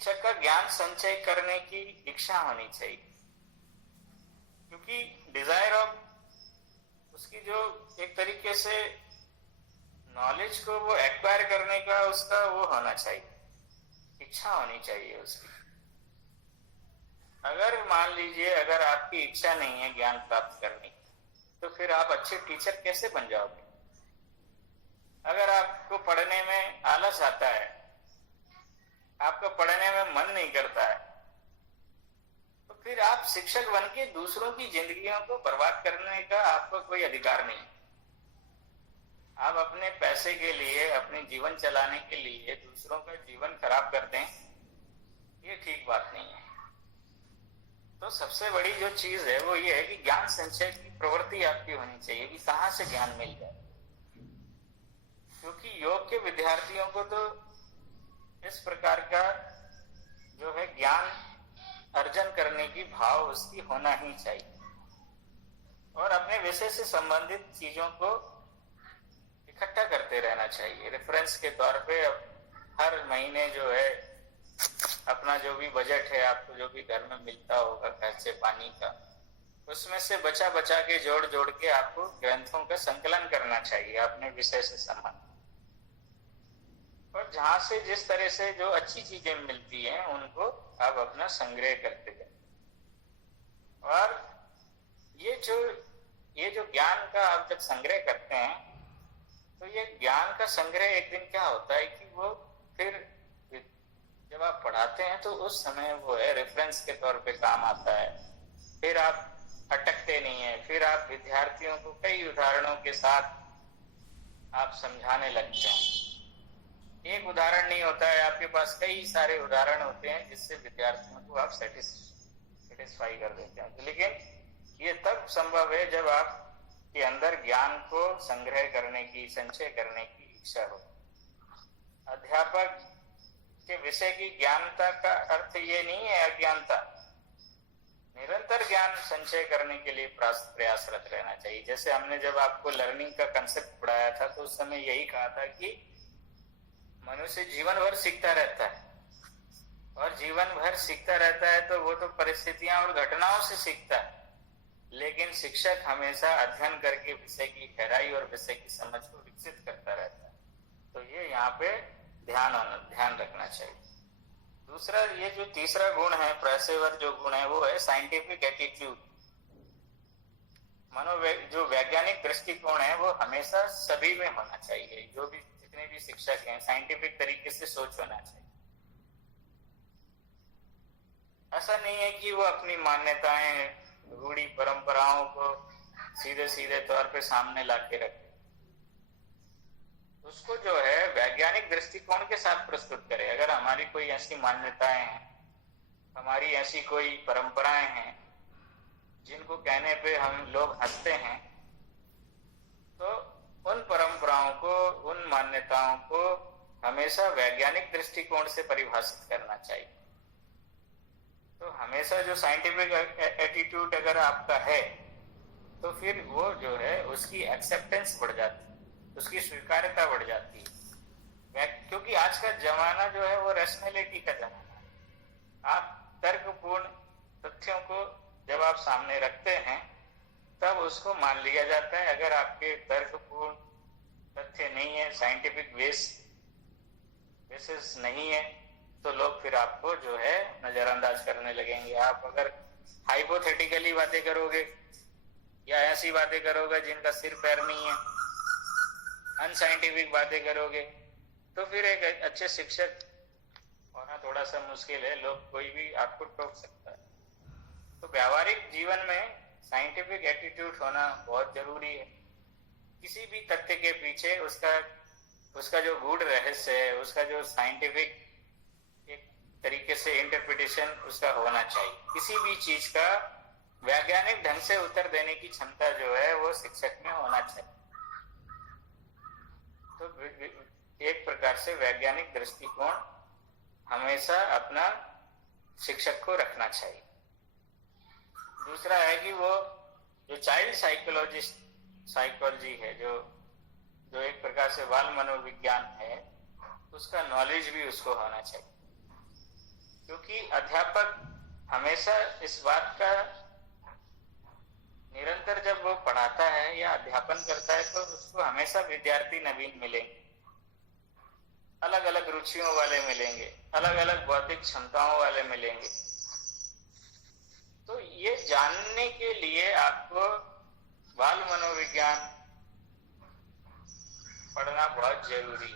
शिक्षक का ज्ञान संचय करने की इच्छा होनी चाहिए, क्योंकि डिजायर ऑफ उसकी जो एक तरीके से नॉलेज को वो एक्वायर करने का उसका वो होना चाहिए, इच्छा होनी चाहिए उसकी। अगर मान लीजिए अगर आपकी इच्छा नहीं है ज्ञान प्राप्त करने की, तो फिर आप अच्छे टीचर कैसे बन जाओगे? अगर आपको पढ़ने में आलस आता है, आपको पढ़ने में मन नहीं करता है, तो फिर आप शिक्षक बन के दूसरों की जिंदगियों को बर्बाद करने का आपको कोई अधिकार नहीं। आप अपने पैसे के लिए, अपने जीवन चलाने के लिए दूसरों का जीवन खराब कर दें, ये ठीक बात नहीं है। तो सबसे बड़ी जो चीज है वो ये है कि ज्ञान संचय की प्रवृत्ति आपकी होनी चाहिए कि कहां से ज्ञान मिल जाए। क्योंकि योग के विद्यार्थियों को तो इस प्रकार का जो है ज्ञान अर्जन करने की भाव उसकी होना ही चाहिए, और अपने विषय से संबंधित चीजों को इकट्ठा करते रहना चाहिए। रेफरेंस के तौर पे हर महीने जो है अपना जो भी बजट है, आपको जो भी घर में मिलता होगा खर्चे पानी का, उसमें से बचा बचा के जोड़ जोड़ के आपको ग्रंथों का संकलन करना चाहिए अपने विषय से संबंधित। और जहां से जिस तरह से जो अच्छी चीजें मिलती हैं उनको आप अपना संग्रह करते जाए। और ये जो ज्ञान का आप जब संग्रह करते हैं, तो ये ज्ञान का संग्रह एक दिन क्या होता है कि वो फिर जब आप पढ़ाते हैं तो उस समय वो है रेफरेंस के तौर पे काम आता है। फिर आप अटकते नहीं है, फिर आप विद्यार्थियों को कई उदाहरणों के साथ आप समझाने लगते हैं। एक उदाहरण नहीं होता है, आपके पास कई सारे उदाहरण होते हैं जिससे विद्यार्थियों को आप सेटिस्फाई कर देते हैं। लेकिन ये तब संभव है जब आपके अंदर ज्ञान को संग्रह करने की, संचय करने की इच्छा हो। अध्यापक के विषय की ज्ञानता का अर्थ ये नहीं है अज्ञानता। निरंतर ज्ञान संचय करने के लिए प्रयासरत रहना चाहिए। जैसे हमने जब आपको लर्निंग का कंसेप्ट पढ़ाया था तो उस समय यही कहा था कि मनुष्य जीवन भर सीखता रहता है, और जीवन भर सीखता रहता है तो वो तो परिस्थितियां और घटनाओं से सीखता है। लेकिन शिक्षक हमेशा अध्ययन करके विषय की गहराई और विषय की समझ को विकसित करता रहता है। तो ये यहाँ पे ध्यान रखना चाहिए। दूसरा, ये जो तीसरा गुण है, पेशेवर जो गुण है, वो है साइंटिफिक एटीट्यूड। जो वैज्ञानिक दृष्टिकोण है वो हमेशा सभी में होना चाहिए। जो भी जितने भी शिक्षक हैं, साइंटिफिक तरीके से सोच होना चाहिए। ऐसा नहीं है कि वो अपनी मान्यताएं, रूढ़ी परंपराओं को सीधे सीधे तौर पे सामने ला के रखे। उसको जो है वैज्ञानिक दृष्टिकोण के साथ प्रस्तुत करे। अगर हमारी कोई ऐसी मान्यताएं हैं, हमारी ऐसी कोई परंपराएं हैं जिनको कहने पे हम लोग हंसते हैं, तो उन परंपराओं को, उन मान्यताओं को हमेशा वैज्ञानिक दृष्टिकोण से परिभाषित करना चाहिए। तो हमेशा जो साइंटिफिक एटीट्यूड अगर आपका है तो फिर वो जो है उसकी एक्सेप्टेंस बढ़ जाती है, उसकी स्वीकार्यता बढ़ जाती है। क्योंकि आज का जमाना जो है वो रैशनैलिटी का जमाना है। आप तर्कपूर्ण तथ्यों को जब आप सामने रखते हैं तब उसको मान लिया जाता है। अगर आपके तर्कपूर्ण तथ्य नहीं है, साइंटिफिक बेसिस नहीं है, तो लोग फिर आपको जो है नजरअंदाज करने लगेंगे। आप अगर हाइपोथेटिकली बातें करोगे या ऐसी बातें करोगे जिनका सिर पैर नहीं है, अनसाइंटिफिक बातें करोगे, तो फिर एक अच्छे शिक्षक होना थोड़ा सा मुश्किल है। लोग कोई भी आपको टोक सकता है। तो व्यावहारिक जीवन में साइंटिफिक एटीट्यूड होना बहुत जरूरी है। किसी भी तथ्य के पीछे उसका जो गूढ़ रहस्य है, उसका जो साइंटिफिक एक तरीके से इंटरप्रिटेशन उसका होना चाहिए। किसी भी चीज का वैज्ञानिक ढंग से उत्तर देने की क्षमता जो है वो शिक्षक में होना चाहिए। तो एक प्रकार से वैज्ञानिक दृष्टिकोण हमेशा अपना शिक्षक को रखना चाहिए। दूसरा है कि वो जो चाइल्ड साइकोलॉजी है, जो एक प्रकार से बाल मनोविज्ञान है, उसका नॉलेज भी उसको होना चाहिए। क्योंकि अध्यापक हमेशा इस बात का निरंतर जब वो पढ़ाता है या अध्यापन करता है तो उसको हमेशा विद्यार्थी नवीन मिलेंगे, अलग अलग रुचियों वाले मिलेंगे, अलग अलग बौद्धिक क्षमताओं वाले मिलेंगे। तो ये जानने के लिए आपको बाल मनोविज्ञान पढ़ना बहुत जरूरी।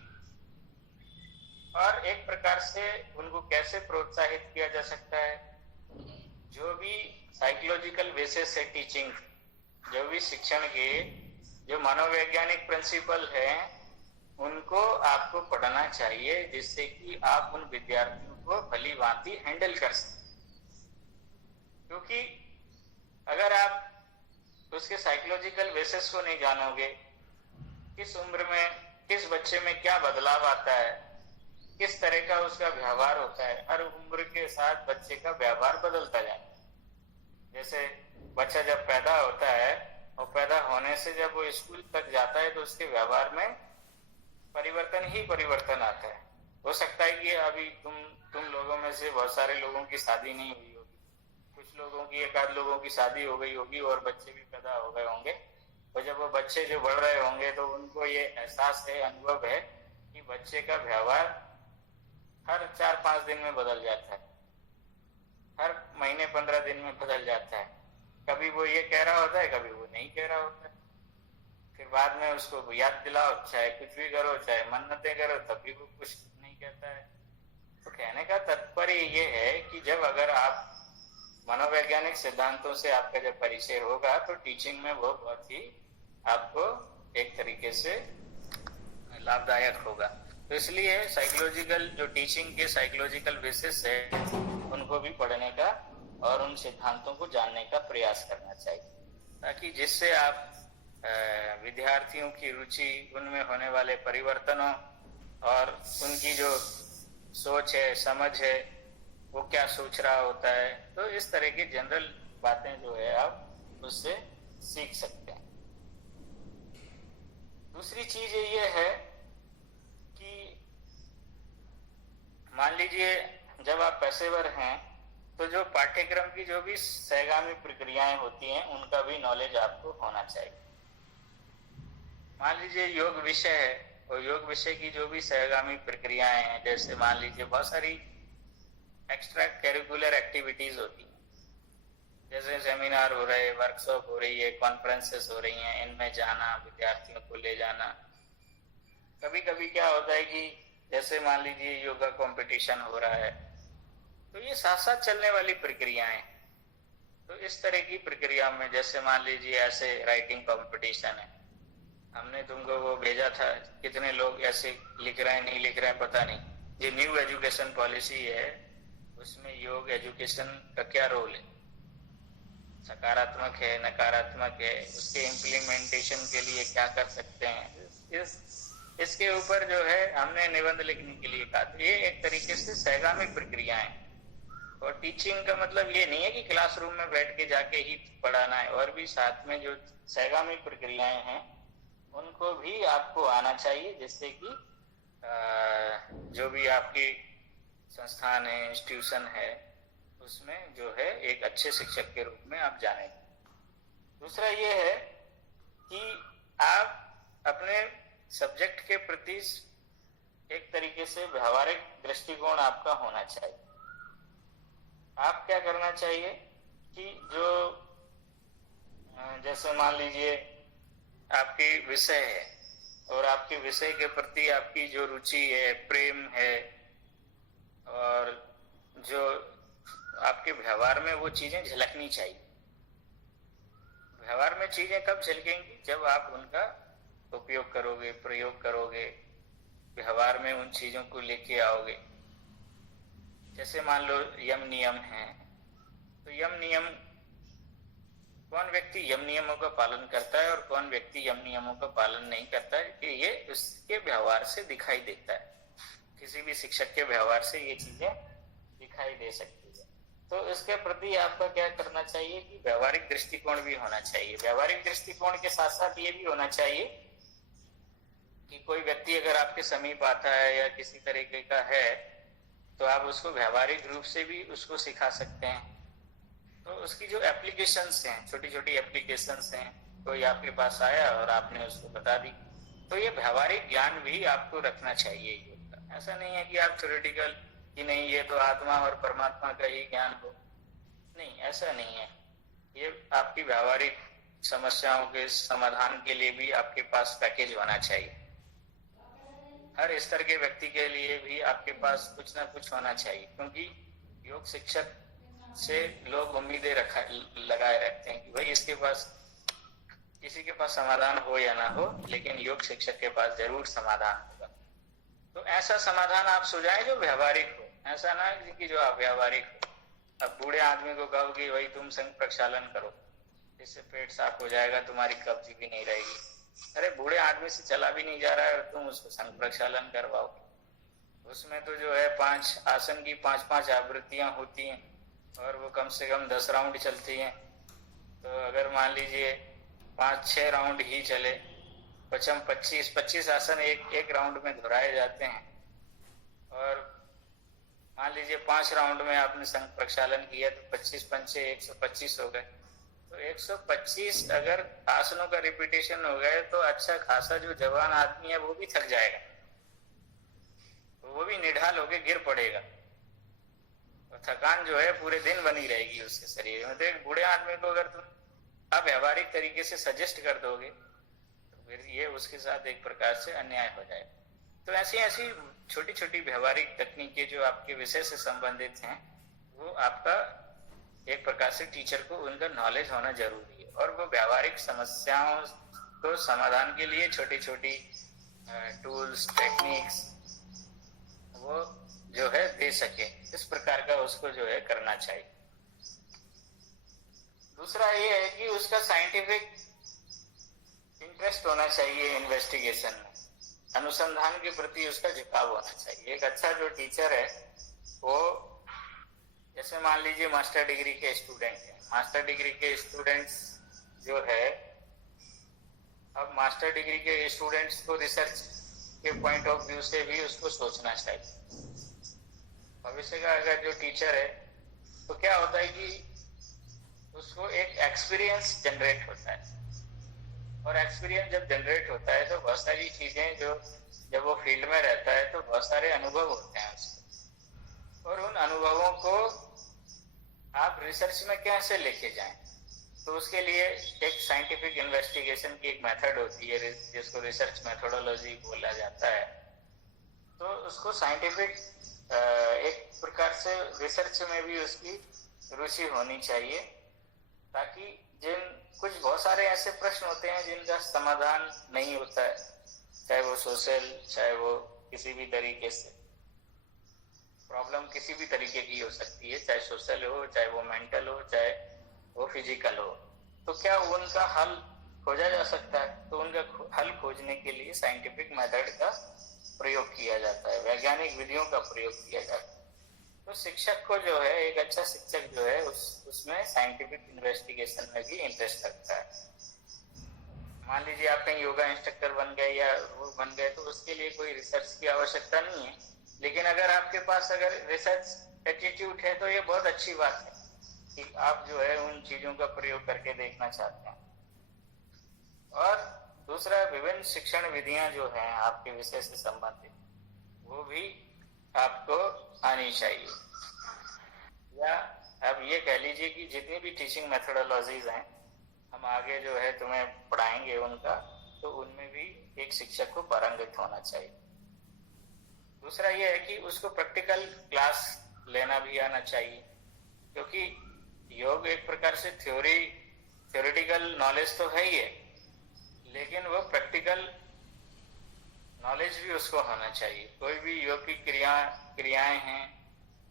और एक प्रकार से उनको कैसे प्रोत्साहित किया जा सकता है, जो भी साइकोलॉजिकल बेसिस है टीचिंग, जो भी शिक्षण के जो मनोवैज्ञानिक प्रिंसिपल हैं उनको आपको पढ़ना चाहिए, जिससे कि आप उन विद्यार्थियों को भली भांति हैंडल कर सकें। क्योंकि अगर आप उसके साइकोलॉजिकल बेसिस को नहीं जानोगे, किस उम्र में किस बच्चे में क्या बदलाव आता है, किस तरह का उसका व्यवहार होता है, हर उम्र के साथ बच्चे का व्यवहार बदलता जाए। जैसे बच्चा जब पैदा होता है और पैदा होने से जब वो स्कूल तक जाता है तो उसके व्यवहार में परिवर्तन ही परिवर्तन आता है। हो सकता है कि अभी तुम लोगों में से बहुत सारे लोगों की शादी नहीं हुई होगी, कुछ लोगों की, एक आध लोगों की शादी हो गई होगी और बच्चे भी पैदा हो गए होंगे। और जब वो बच्चे जो बढ़ रहे होंगे तो उनको ये एहसास है, अनुभव है कि बच्चे का व्यवहार हर 4-5 दिन में बदल जाता है, हर महीने 15 दिन में बदल जाता है। कभी वो ये कह रहा होता है, कभी वो नहीं कह रहा होता है। फिर बाद में उसको याद दिलाओ, चाहे कुछ भी करो, चाहे मन्नतें करो, तब भी वो कुछ नहीं कहता है। तो कहने का तात्पर्य ये है कि जब अगर आप मनोवैज्ञानिक सिद्धांतों से आपका जब परिचय होगा तो टीचिंग में वो बहुत ही आपको एक तरीके से लाभदायक होगा। तो इसलिए साइकोलॉजिकल जो टीचिंग के साइकोलॉजिकल बेसिस है उनको भी पढ़ने का और उन सिद्धांतों को जानने का प्रयास करना चाहिए, ताकि जिससे आप विद्यार्थियों की रुचि, उनमें होने वाले परिवर्तनों और उनकी जो सोच है, समझ है, वो क्या सोच रहा होता है, तो इस तरह की जनरल बातें जो है आप उससे सीख सकते हैं। दूसरी चीज ये है कि मान लीजिए जब आप पेशेवर हैं तो जो पाठ्यक्रम की जो भी सहगामी प्रक्रियाएं होती हैं उनका भी नॉलेज आपको होना चाहिए। मान लीजिए योग विषय है और योग विषय की जो भी सहगामी प्रक्रियाएं हैं, जैसे मान लीजिए बहुत सारी एक्स्ट्रा करिकुलर एक्टिविटीज होती हैं, जैसे सेमिनार हो रहे, वर्कशॉप हो रही है, कॉन्फ्रेंसेस हो रही हैं, इनमें जाना, विद्यार्थियों को ले जाना। कभी कभी क्या होता है कि जैसे मान लीजिए योगा कंपटीशन हो रहा है, तो ये साथ साथ चलने वाली प्रक्रियाएं। तो इस तरह की प्रक्रिया में जैसे मान लीजिए ऐसे राइटिंग कंपटीशन है, हमने तुमको वो भेजा था, कितने लोग ऐसे लिख रहे हैं, नहीं लिख रहे हैं पता नहीं। ये न्यू एजुकेशन पॉलिसी है, उसमें योग एजुकेशन का क्या रोल है, सकारात्मक है, नकारात्मक है, उसके इम्प्लीमेंटेशन के लिए क्या कर सकते हैं, इसके ऊपर जो है हमने निबंध लिखने के लिए कहा। तो ये एक तरीके से सहगामी प्रक्रियाएं। और टीचिंग का मतलब ये नहीं है कि क्लासरूम में बैठ के जाके ही पढ़ाना है, और भी साथ में जो सहगामी प्रक्रियाएं हैं उनको भी आपको आना चाहिए, जिससे कि जो भी आपकी संस्थान है, इंस्टीट्यूशन है, उसमें जो है एक अच्छे शिक्षक के रूप में आप जाने। दूसरा ये है कि आप अपने सब्जेक्ट के प्रति एक तरीके से व्यवहारिक दृष्टिकोण आपका होना चाहिए। आप क्या करना चाहिए कि जो जैसे मान लीजिए आपकी विषय है और आपके विषय के प्रति आपकी जो रुचि है, प्रेम है, और जो आपके व्यवहार में वो चीजें झलकनी चाहिए। व्यवहार में चीजें कब झलकेंगी, जब आप उनका उपयोग करोगे, प्रयोग करोगे, व्यवहार में उन चीजों को लेके आओगे। जैसे मान लो यम नियम है, तो यम नियम, कौन व्यक्ति यम नियमों का पालन करता है और कौन व्यक्ति यम नियमों का पालन नहीं करता है, कि ये उसके व्यवहार से दिखाई देता है। किसी भी शिक्षक के व्यवहार से ये चीजें दिखाई दे सकती है। तो इसके प्रति आपका क्या करना चाहिए कि व्यवहारिक दृष्टिकोण भी होना चाहिए। व्यवहारिक दृष्टिकोण के साथ साथ ये भी होना चाहिए कि कोई व्यक्ति अगर आपके समीप आता है या किसी तरीके का है, तो आप उसको व्यावहारिक रूप से भी उसको सिखा सकते हैं। तो उसकी जो एप्लीकेशंस हैं, छोटी छोटी एप्लीकेशंस हैं, कोई आपके पास आया और आपने उसको बता दी, तो ये व्यावहारिक ज्ञान भी आपको रखना चाहिए योग का। ऐसा नहीं है कि आप थ्योरेटिकल कि नहीं ये तो आत्मा और परमात्मा का ही ज्ञान हो, नहीं, ऐसा नहीं है। ये आपकी व्यावहारिक समस्याओं के समाधान के लिए भी आपके पास पैकेज होना चाहिए। हर स्तर के व्यक्ति के लिए भी आपके पास कुछ ना कुछ होना चाहिए, क्योंकि योग शिक्षक से लोग उम्मीदें लगाए रखते हैं कि भाई इसके पास, किसी के पास समाधान हो या ना हो, लेकिन योग शिक्षक के पास जरूर समाधान होगा। तो ऐसा समाधान आप सुझाएं जो व्यावहारिक हो, ऐसा ना कि जो अव्यावहारिक हो। अब बूढ़े आदमी को कहो कि भाई तुम संघ प्रक्षालन करो, इससे पेट साफ हो जाएगा, तुम्हारी कब्ज भी नहीं रहेगी। अरे बूढ़े आदमी से चला भी नहीं जा रहा है और तुम उसको संघ प्रक्षालन करवाओ। उसमें तो जो है 5 आसन की 5-5 आवृत्तियां होती हैं और वो कम से कम 10 राउंड चलती हैं। तो अगर मान लीजिए 5-6 राउंड ही चले, पचम 25 आसन एक राउंड में दोहराए जाते हैं, और मान लीजिए 5 राउंड में आपने संघ प्रक्षालन किया तो 25 पंचे 125 हो गए। तो 125 अगर आसनों का रिपीटेशन हो गए तो अच्छा खासा जो जवान आदमी है वो भी थक जाएगा, वो भी निढाल होके गिर पड़ेगा, और थकान जो है पूरे दिन बनी रहेगी उसके शरीर में। तो एक बूढ़े आदमी को अगर तुम अव्यावहारिक तरीके से सजेस्ट कर दोगे तो फिर ये उसके साथ एक प्रकार से अन्याय हो जाएगा। तो ऐसी ऐसी छोटी छोटी व्यवहारिक तकनीकें जो आपके विषय से संबंधित हैं, वो आपका एक प्रकार से टीचर को उनका नॉलेज होना जरूरी है, और वो व्यवहारिक समस्याओं को समाधान के लिए छोटी छोटी टूल्स, टेक्निक्स वो जो है दे सके, इस प्रकार का उसको जो है करना चाहिए। दूसरा ये है कि उसका साइंटिफिक इंटरेस्ट होना चाहिए, इन्वेस्टिगेशन में, अनुसंधान के प्रति उसका झुकाव होना चाहिए। एक अच्छा जो टीचर है वो, जैसे मान लीजिए मास्टर डिग्री के स्टूडेंट हैं, मास्टर डिग्री के स्टूडेंट्स जो है, अब मास्टर डिग्री के स्टूडेंट्स को रिसर्च के पॉइंट ऑफ व्यू से भी उसको सोचना चाहिए। भविष्य का अगर जो टीचर है तो क्या होता है कि उसको एक एक्सपीरियंस जनरेट होता है, और एक्सपीरियंस जब जनरेट होता है तो बहुत सारी चीजें जो जब वो फील्ड में रहता है तो बहुत सारे अनुभव होते हैं उसको, और उन अनुभवों को आप रिसर्च में कैसे लेके जाएं, तो उसके लिए एक साइंटिफिक इन्वेस्टिगेशन की एक मेथड होती है जिसको रिसर्च मेथोडोलॉजी बोला जाता है। तो उसको साइंटिफिक एक प्रकार से रिसर्च में भी उसकी रुचि होनी चाहिए, ताकि कुछ बहुत सारे ऐसे प्रश्न होते हैं जिनका समाधान नहीं होता है, चाहे वो सोशल, चाहे वो किसी भी तरीके से प्रॉब्लम किसी भी तरीके की हो सकती है, चाहे सोशल हो, चाहे वो मेंटल हो, चाहे वो फिजिकल हो। तो क्या उनका हल खोजा जा सकता है? तो उनका हल खोजने के लिए साइंटिफिक मेथड का प्रयोग किया जाता है, वैज्ञानिक विधियों का प्रयोग किया जाता है। तो शिक्षक को जो है, एक अच्छा शिक्षक जो है उसमें साइंटिफिक इन्वेस्टिगेशन में भी इंटरेस्ट रखता है। मान लीजिए आप कहीं योगा इंस्ट्रक्टर बन गए या वो बन गए, तो उसके लिए कोई रिसर्च की आवश्यकता नहीं है, लेकिन अगर आपके पास अगर रिसर्च एटीट्यूड है तो ये बहुत अच्छी बात है कि आप जो है उन चीजों का प्रयोग करके देखना चाहते हैं। और दूसरा, विभिन्न शिक्षण विधियां जो हैं आपके विषय से संबंधित, वो भी आपको आनी चाहिए। या अब ये कह लीजिए कि जितनी भी टीचिंग मेथोडोलॉजीज हैं हम आगे जो है तुम्हें पढ़ाएंगे उनका, तो उनमें भी एक शिक्षक को पारंगत होना चाहिए। दूसरा ये है कि उसको प्रैक्टिकल क्लास लेना भी आना चाहिए, क्योंकि योग एक प्रकार से थ्योरेटिकल नॉलेज तो है ही है, लेकिन वो प्रैक्टिकल नॉलेज भी उसको होना चाहिए। कोई भी योग की क्रियाएं हैं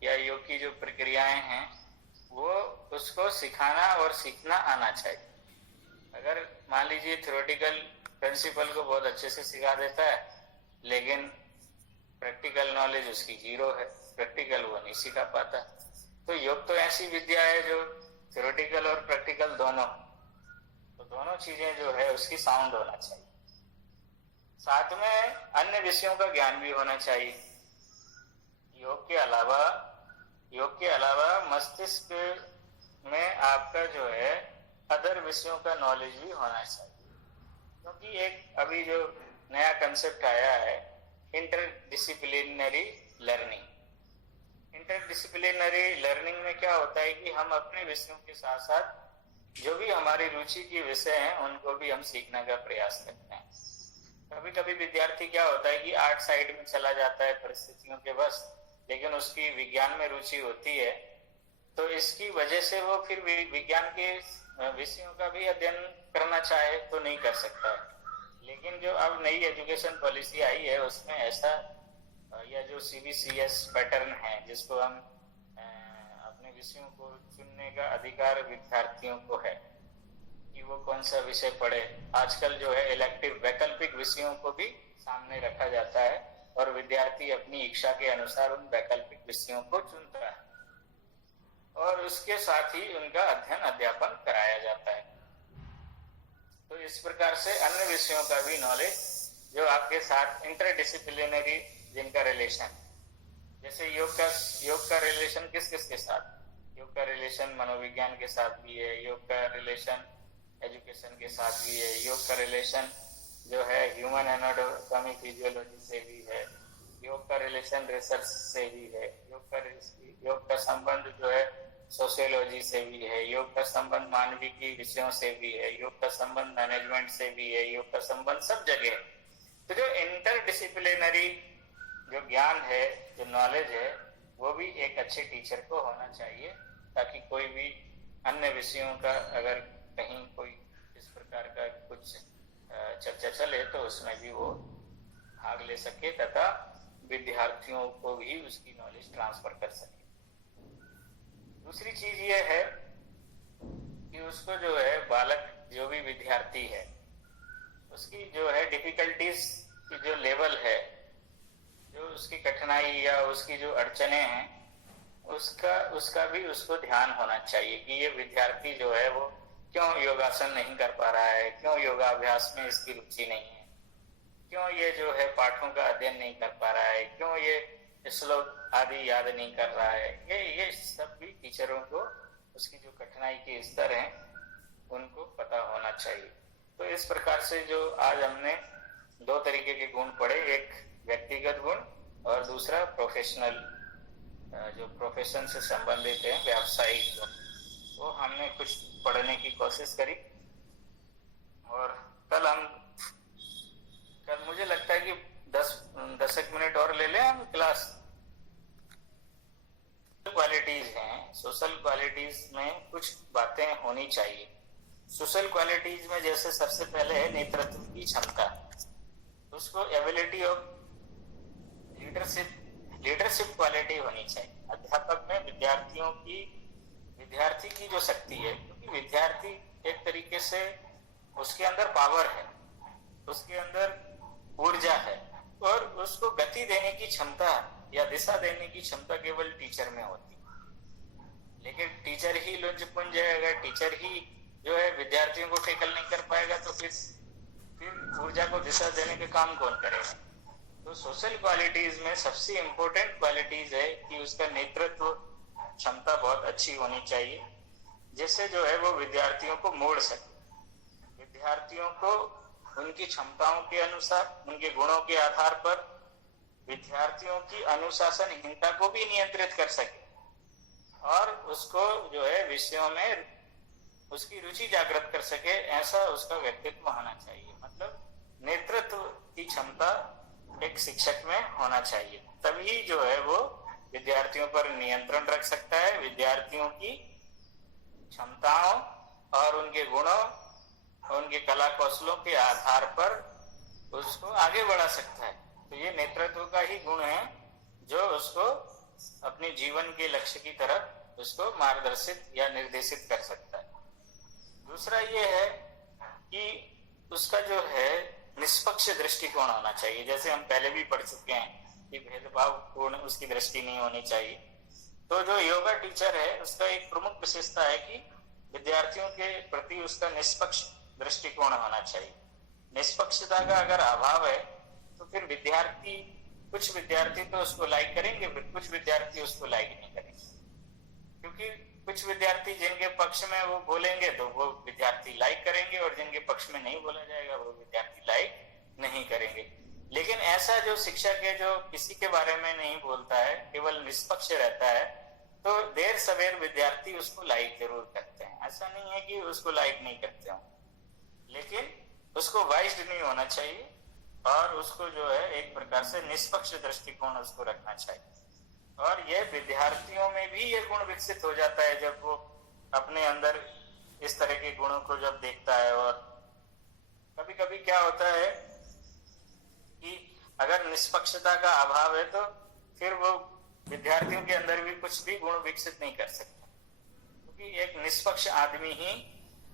या योग की जो प्रक्रियाएं हैं, वो उसको सिखाना और सीखना आना चाहिए। अगर मान लीजिए थ्योरेटिकल प्रिंसिपल को बहुत अच्छे से सिखा देता है, लेकिन प्रैक्टिकल नॉलेज उसकी जीरो है, प्रैक्टिकल वो नहीं सिखा पाता। तो योग तो ऐसी विद्या है जो थ्योरेटिकल और प्रैक्टिकल दोनों, तो दोनों चीजें जो है उसकी साउंड होना चाहिए। साथ में अन्य विषयों का ज्ञान भी होना चाहिए। योग के अलावा मस्तिष्क में आपका जो है अदर विषयों का नॉलेज भी होना चाहिए, क्योंकि एक अभी जो नया कंसेप्ट आया है इंटरडिसिप्लिनरी लर्निंग। इंटरडिसिप्लिनरी लर्निंग में क्या होता है कि हम अपने विषयों के साथ साथ जो भी हमारी रुचि के विषय हैं उनको भी हम सीखने का प्रयास करते हैं। कभी कभी विद्यार्थी क्या होता है कि आर्ट साइड में चला जाता है परिस्थितियों के बस, लेकिन उसकी विज्ञान में रुचि होती है, तो इसकी वजह से वो फिर विज्ञान के विषयों का भी अध्ययन करना चाहे तो नहीं कर सकता है। लेकिन जो अब नई एजुकेशन पॉलिसी आई है उसमें ऐसा, या जो CBCS पैटर्न है जिसको हम अपने विषयों को चुनने का अधिकार विद्यार्थियों को है कि वो कौन सा विषय पढ़े। आजकल जो है इलेक्टिव वैकल्पिक विषयों को भी सामने रखा जाता है और विद्यार्थी अपनी इच्छा के अनुसार उन वैकल्पिक विषयों को चुनता है और उसके साथ ही उनका अध्ययन अध्यापन कराया जाता है। तो इस प्रकार से अन्य विषयों का भी नॉलेज जो आपके साथ इंटरडिसिप्लिनरी जिनका रिलेशन, जैसे योग का रिलेशन किस किस के साथ, योग का रिलेशन मनोविज्ञान के साथ भी है, योग का रिलेशन एजुकेशन के साथ भी है, योग का रिलेशन जो है ह्यूमन एनाटॉमी फिजियोलॉजी से भी है, योग का रिलेशन रिसर्च से भी है, योग का संबंध जो है सोशियोलॉजी से भी है, योग का संबंध मानविकी विषयों से भी है, योग का संबंध मैनेजमेंट से भी है, योग का संबंध सब जगह है। तो जो इंटरडिसिप्लिनरी जो ज्ञान है, जो नॉलेज है, वो भी एक अच्छे टीचर को होना चाहिए, ताकि कोई भी अन्य विषयों का अगर कहीं कोई इस प्रकार का कुछ चर्चा चले तो उसमें भी वो भाग ले सके तथा विद्यार्थियों को भी उसकी नॉलेज ट्रांसफर कर सके। दूसरी चीज ये है कि उसको जो है बालक जो भी विद्यार्थी है उसकी जो है डिफिकल्टीज की जो लेवल है, जो उसकी कठिनाई या उसकी जो अड़चने हैं, उसका भी उसको ध्यान होना चाहिए कि ये विद्यार्थी जो है वो क्यों योगासन नहीं कर पा रहा है, क्यों योगाभ्यास में इसकी रुचि नहीं है, क्यों ये जो है पाठों का अध्ययन नहीं कर पा रहा है, क्यों ये श्लोक आदि याद नहीं कर रहा है। ये सब भी टीचरों को उसकी जो कठिनाई के स्तर हैं उनको पता होना चाहिए। तो इस प्रकार से जो आज हमने दो तरीके के गुण पढ़े, एक व्यक्तिगत गुण और दूसरा प्रोफेशनल, जो प्रोफेशन से संबंधित है व्यावसायिक गुण, वो हमने कुछ पढ़ने की कोशिश करी। और कल मुझे लगता है कि 10 मिनट और ले लें हम क्लास। क्वालिटीज हैं, सोशल क्वालिटीज में कुछ बातें होनी चाहिए। सोशल क्वालिटीज में जैसे सबसे पहले है नेतृत्व की क्षमता, उसको एबिलिटी ऑफ लीडरशिप क्वालिटी होनी चाहिए। अध्यापक में विद्यार्थी की जो शक्ति है, क्योंकि विद्यार्थी एक तरीके से उसके अंदर पावर है, उसके अंदर ऊर्जा है, और उसको गति देने की क्षमता या दिशा देने की क्षमता केवल टीचर में होती है। लेकिन टीचर ही लुंज पुंज है, अगर टीचर ही जो है विद्यार्थियों को टैकल नहीं कर पाएगा तो फिर ऊर्जा को दिशा देने के काम कौन करेगा। तो सोशल क्वालिटीज में सबसे इम्पोर्टेंट क्वालिटीज है कि उसका नेतृत्व क्षमता बहुत अच्छी होनी चाहिए, जिससे जो है वो विद्यार्थियों को मोड़ सके, विद्यार्थियों को उनकी क्षमताओं के अनुसार, उनके गुणों के आधार पर विद्यार्थियों की अनुशासनहीनता को भी नियंत्रित कर सके और उसको जो है विषयों में उसकी रुचि जागृत कर सके, ऐसा उसका व्यक्तित्व होना चाहिए। मतलब नेतृत्व की क्षमता एक शिक्षक में होना चाहिए, तभी जो है वो विद्यार्थियों पर नियंत्रण रख सकता है, विद्यार्थियों की क्षमताओं और उनके गुणों, उनके कला कौशलों के आधार पर उसको आगे बढ़ा सकता है। तो ये नेतृत्व का ही गुण है जो उसको अपने जीवन के लक्ष्य की तरफ उसको मार्गदर्शित या निर्देशित कर सकता है। दूसरा ये है कि उसका जो है निष्पक्ष दृष्टिकोण होना चाहिए। जैसे हम पहले भी पढ़ चुके हैं कि भेदभावपूर्ण उसकी दृष्टि नहीं होनी चाहिए। तो जो योगा टीचर है उसका एक प्रमुख विशेषता है कि विद्यार्थियों के प्रति उसका निष्पक्ष दृष्टिकोण होना चाहिए। निष्पक्षता का अगर अभाव है तो फिर विद्यार्थी कुछ विद्यार्थी तो उसको लाइक करेंगे, फिर कुछ विद्यार्थी उसको लाइक नहीं करेंगे, क्योंकि कुछ विद्यार्थी जिनके पक्ष में वो बोलेंगे तो वो विद्यार्थी लाइक करेंगे, और जिनके पक्ष में नहीं बोला जाएगा वो विद्यार्थी लाइक नहीं करेंगे। लेकिन ऐसा जो शिक्षक है जो किसी के बारे में नहीं बोलता है, केवल निष्पक्ष रहता है, तो देर सवेर विद्यार्थी उसको लाइक जरूर करते हैं। ऐसा नहीं है कि उसको लाइक नहीं करते हो, लेकिन उसको वाइज्ड नहीं होना चाहिए और उसको जो है एक प्रकार से निष्पक्ष दृष्टिकोण उसको रखना चाहिए। और यह विद्यार्थियों में भी ये गुण विकसित हो जाता है जब वो अपने अंदर इस तरह के गुणों को जब देखता है। और कभी कभी क्या होता है कि अगर निष्पक्षता का अभाव है तो फिर वो विद्यार्थियों के अंदर भी कुछ भी गुण विकसित नहीं कर सकता, क्योंकि एक निष्पक्ष आदमी ही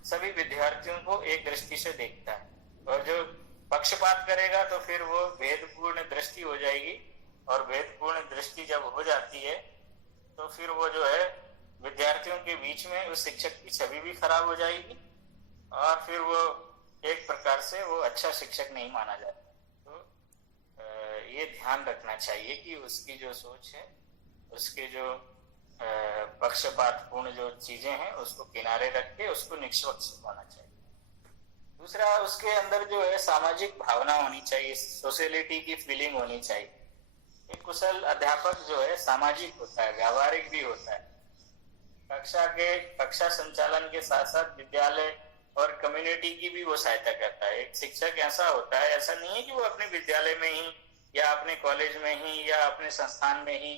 सभी विद्यार्थियों को एक दृष्टि से देखता है, और जो पक्षपात करेगा तो फिर वो भेदपूर्ण दृष्टि हो जाएगी, और भेदपूर्ण दृष्टि जब हो जाती है तो फिर वो जो है विद्यार्थियों के बीच में उस शिक्षक की छवि भी खराब हो जाएगी, और फिर वो एक प्रकार से वो अच्छा शिक्षक नहीं माना जाता। तो ये ध्यान रखना चाहिए कि उसकी जो सोच है, उसके जो पक्षपातपूर्ण जो चीजें हैं उसको किनारे रख के उसको निष्पक्ष होना चाहिए। दूसरा, उसके अंदर जो है सामाजिक भावना होनी चाहिए, सोशलिटी की फीलिंग होनी चाहिए। एक कुशल अध्यापक जो है सामाजिक होता है, व्यावहारिक भी होता है। कक्षा संचालन के साथ साथ विद्यालय और कम्युनिटी की भी वो सहायता करता है। एक शिक्षक ऐसा होता है, ऐसा नहीं है कि वो अपने विद्यालय में ही या अपने कॉलेज में ही या अपने संस्थान में ही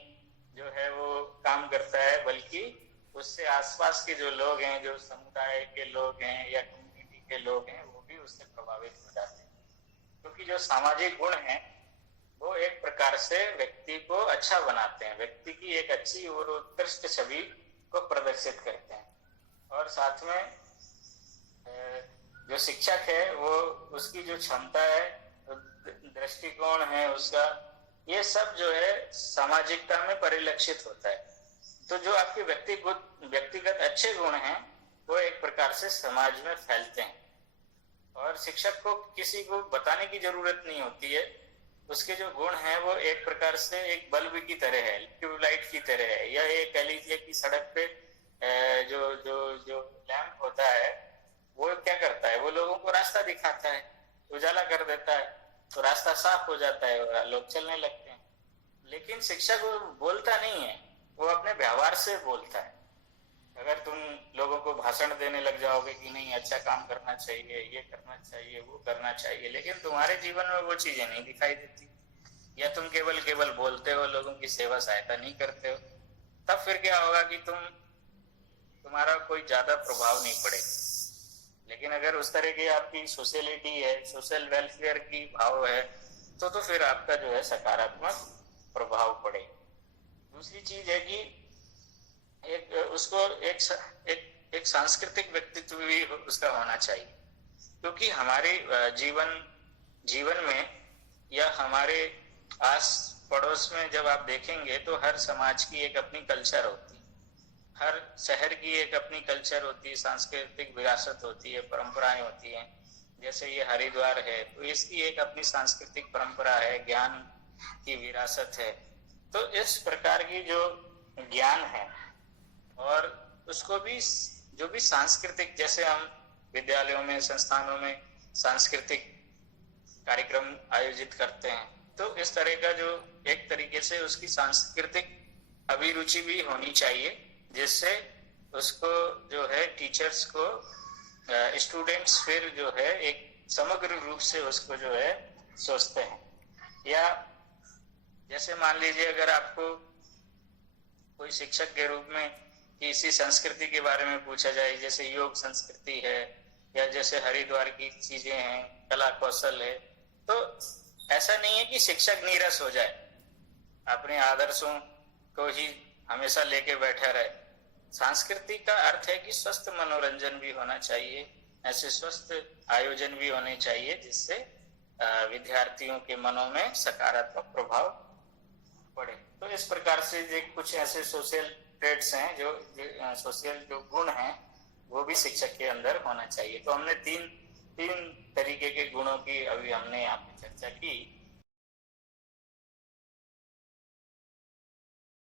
जो है वो काम करता है, बल्कि उससे आसपास के जो लोग हैं, जो समुदाय के लोग हैं या कम्युनिटी के लोग हैं, वो भी उससे प्रभावित हो जाते हैं। क्योंकि जो सामाजिक गुण हैं वो एक प्रकार से व्यक्ति को अच्छा बनाते हैं, व्यक्ति की एक अच्छी और उत्कृष्ट छवि को प्रदर्शित करते हैं। और साथ में जो शिक्षक है वो उसकी जो क्षमता है, दृष्टिकोण है उसका, ये सब जो है सामाजिकता में परिलक्षित होता है। तो जो आपके व्यक्तिगत अच्छे गुण हैं वो एक प्रकार से समाज में फैलते हैं, और शिक्षक को किसी को बताने की जरूरत नहीं होती है। उसके जो गुण हैं वो एक प्रकार से एक बल्ब की तरह है, ट्यूबलाइट की तरह है, या ये कह लीजिए कि सड़क पे जो जो जो लैंप होता है वो क्या करता है, वो लोगों को रास्ता दिखाता है, उजाला कर देता है, तो रास्ता साफ हो जाता है और लोग चलने लगते हैं। लेकिन शिक्षक वो बोलता नहीं है, वो अपने व्यवहार से बोलता है। अगर तुम लोगों को भाषण देने लग जाओगे कि नहीं अच्छा काम करना चाहिए, ये करना चाहिए, वो करना चाहिए, लेकिन तुम्हारे जीवन में वो चीजें नहीं दिखाई देती, या तुम केवल बोलते हो, लोगों की सेवा सहायता नहीं करते हो, तब फिर क्या होगा कि तुम्हारा कोई ज्यादा प्रभाव नहीं पड़ेगा। लेकिन अगर उस तरह की आपकी सोशलिटी है, सोशल वेलफेयर की भाव है, तो फिर आपका जो है सकारात्मक प्रभाव पड़ेगा। दूसरी चीज है कि उसको एक सांस्कृतिक व्यक्तित्व भी उसका होना चाहिए, क्योंकि हमारे जीवन में या हमारे आस पड़ोस में जब आप देखेंगे तो हर समाज की एक अपनी कल्चर होती है, हर शहर की एक अपनी कल्चर होती है, सांस्कृतिक विरासत होती है, परंपराएं होती हैं। जैसे ये हरिद्वार है तो इसकी एक अपनी सांस्कृतिक परंपरा है, ज्ञान की विरासत है। तो इस प्रकार की जो ज्ञान है और उसको भी जो भी सांस्कृतिक, जैसे हम विद्यालयों में, संस्थानों में सांस्कृतिक कार्यक्रम आयोजित करते हैं, तो इस तरह का जो एक तरीके से उसकी सांस्कृतिक अभिरुचि भी होनी चाहिए, जिससे उसको जो है टीचर्स को स्टूडेंट्स फिर जो है एक समग्र रूप से उसको जो है सोचते हैं। या जैसे मान लीजिए अगर आपको कोई शिक्षक के रूप में किसी संस्कृति के बारे में पूछा जाए, जैसे योग संस्कृति है या जैसे हरिद्वार की चीजें हैं, कला कौशल है, तो ऐसा नहीं है कि शिक्षक नीरस हो जाए, अपने आदर्शों को ही हमेशा लेके बैठा रहे। संस्कृति का अर्थ है कि स्वस्थ मनोरंजन भी होना चाहिए, ऐसे स्वस्थ आयोजन भी होने चाहिए जिससे विद्यार्थियों के मनों में सकारात्मक प्रभाव पड़े। तो इस प्रकार से कुछ ऐसे सोशल ट्रेड्स हैं, जो सोशल जो गुण हैं वो भी शिक्षक के अंदर होना चाहिए। तो हमने तीन तरीके के गुणों की अभी हमने यहाँ पे चर्चा की।